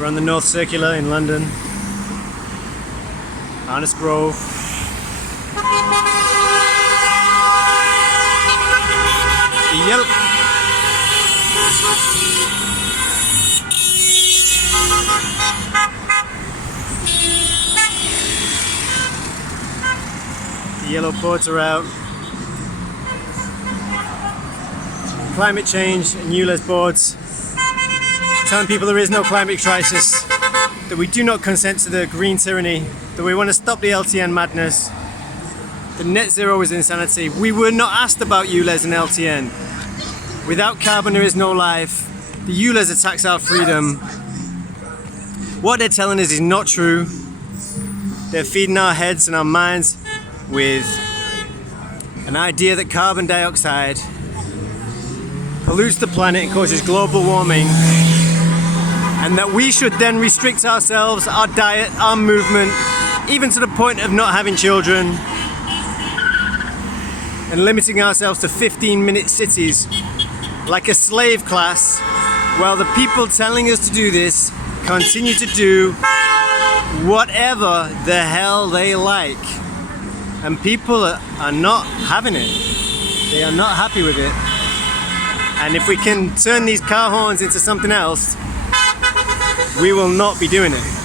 We're on the North Circular in London. Arnos Grove. Yellow. The yellow boards are out. Climate change and ULEZ boards telling people there is no climate crisis, that we do not consent to the green tyranny, that we want to stop the LTN madness, that net zero is insanity. We were not asked about ULEZ and LTN. Without carbon there is no life. The ULEZ attacks our freedom. What they're telling us is not true. They're feeding our heads and our minds with an idea that carbon dioxide pollutes the planet and causes global warming, and that we should then restrict ourselves, our diet, our movement, even to the point of not having children, and limiting ourselves to 15-minute cities like a slave class, while the people telling us to do this continue to do whatever the hell they like. And people are not having it. They are not happy with it. And if we can turn these car horns into something else, we will not be doing it.